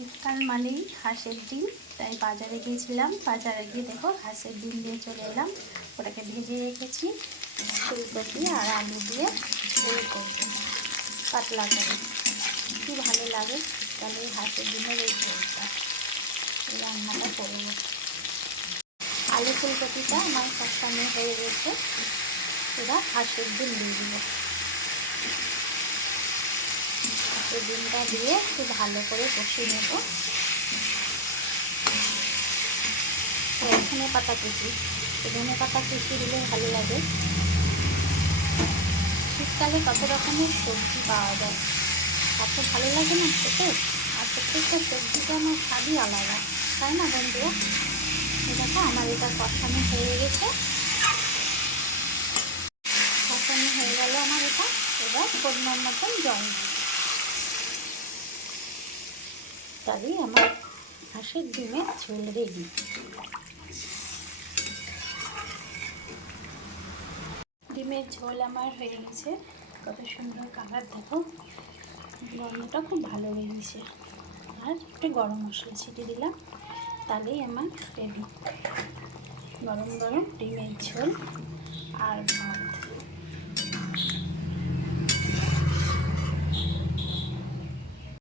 শীতকাল মানেই হাঁসের ডিম, তাই বাজারে গিয়েছিলাম। বাজারে গিয়ে দেখো হাঁসের ডিম নিয়ে চলে এলাম। ওটাকে ভেজে রেখেছি ফুলকপি আর আলু দিয়ে ঝোল করবো পাতলা করে। কি ভালো লাগে শীতকালে হাঁসের ডিমের এই ঝোলটা, এই রান্নাটা করবো। আলু ফুলকপিটা আমার কষানো হয়ে গেছে, এবার হাঁসের ডিম দিয়ে দেবো। হাঁসের ডিমটা দিয়ে একটু ভালো করে কষিয়ে নেব। ধনে পাতা কুচি, ধনে পাতা কুচি দিলে ভালো লাগে। শীতকালে কত রকমের সবজি পাওয়া যায়, এত ভালো লাগে না খেতে। আর প্রত্যেকটা সবজিটা আমার স্বাদই আলাদা, তাই না বন্ধুরা? দেখো আমার এটা কষানো হয়ে গেছে, কষানো হয়ে গেল আমার এটা। এবার পরিমাণ মতন জল দিই, তবেই আমার হাঁসের ডিমের ঝোল রেডি। ডিমের ঝোল আমার হয়ে গেছে, কত সুন্দর কালার দেখো, গন্ধটা খুব ভালো বেরিয়েছে। আর একটু গরম মশলা ছিটিয়ে দিলাম, তাহলেই আমার রেডি গরম গরম ডিমের ঝোল আর ভাত।